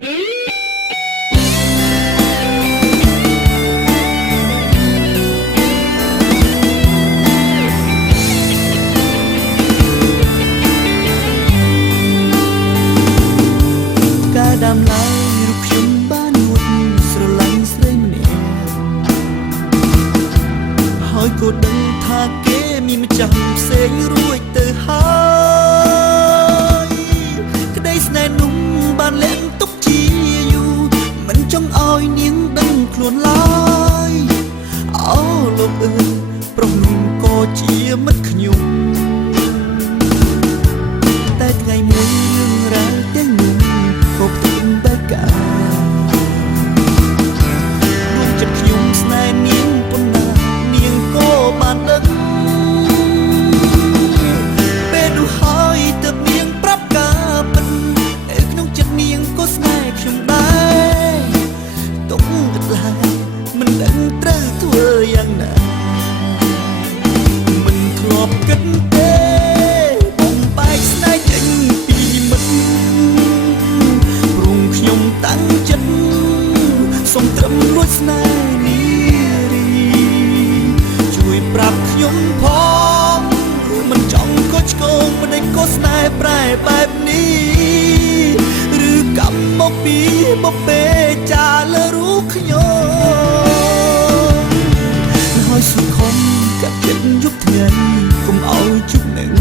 ការដាំឡើយរូបខ្ញុំបានងួតស្រឡាញ់ស្រីម្នាក់ហើយក៏ដឹងថាគេមានម្ចាស់ផ្សេងរួចទៅហើយក្តីស្នេហ៍នោះបានលាក់ទុកជាយូរមិនចង់ឲ្យនាងដឹងខ្លួនឡើយអូលោកអើយប្រុសនោះក៏ជាមិត្តខ្ញុំតែថ្ងៃមួយរឿងរ៉ាវទាំងនោះក៏ផ្ទុំបែកកាដួងចិត្តខ្ញុំស្នេហ៍នាងប៉ុណ្ណានាងក៏បានដឹងពេលនោះហើយទើបនាងប្រាប់ការពិតក្នុងចិត្តនាងក៏ស្នេហ៍ខ្ញុំដែរទុំគិតឡើយមិនដឹងត្រូវធ្វើយ៉ាងណាមិនធ្លាប់គិតទេបំបែកស្នេហ៍ចេញពីមិត្តខ្ញុំតាំងចិត្តសូមត្រឹមលួចស្នេហ៍នារីជួយប្រាប់ខ្ញុំផងមិនចង់កុចឆ្កងមិនឲ្យក៏ស្នេហ៍ប្រែបែបនេះឬកម្មមកពីបបេចាលើរូបខ្ញុំហើយសុខំកាត់ចិត្តយប់ថ្ងៃកុំឲ្យជប់នឹង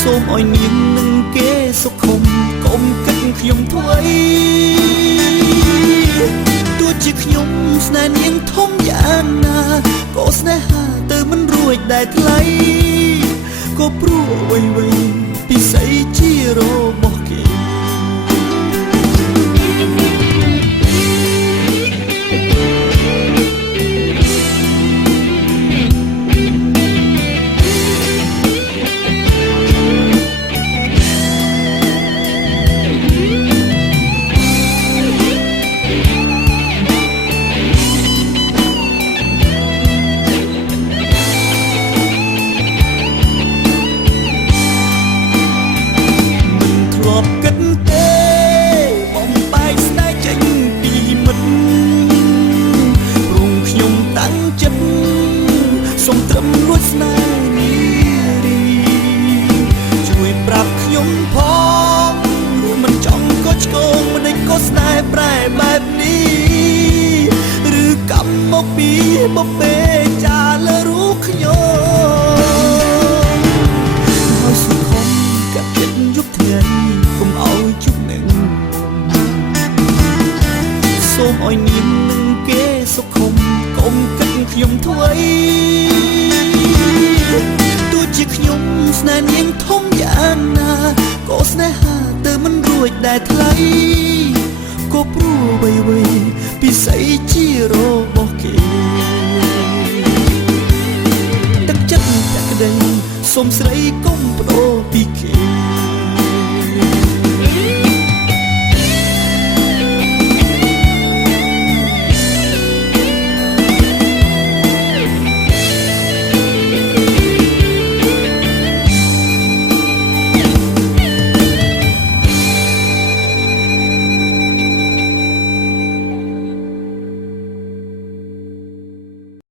សូមឲ្យនាងនឹងគេសុខុមកុំគិតខ្ញុំធ្វើអីទោះជាខ្ញុំស្នេហ៍នាងធំយ៉ាងណាក៏ស្នេហាទៅមិនរួចដែរថ្លៃក៏ព្រោះអ្វីៗពិសីជារបស់គេសូមត្រឹមលួចស្នេហ៍នារីជួយប្រាប់ខ្ញុំផងមិនចង់កុចឆ្កងមិនឲ្យក៏ស្នេហ៍ប្រែបែបនេះឬកម្មមកពីបបេចាលើរូបខ្ញុំហើយសុខំកាត់ចិត្តយប់ថ្ងៃកុំឲ្យជប់នឹងសូមឲ្យនាងនឹងគេសុខំកុំគិតខ្ញុំធ្វើអីទោះជាខ្ញុំស្នេហ៍នាងធំយ៉ាងណាក៏ស្នេហាទៅមិនរួចដែរថ្លៃក៏ព្រោះអ្វីៗពិសីជារបស់គេទឹកចិត្តតែក្តីសូមស្រីកុំបដូរពីគេ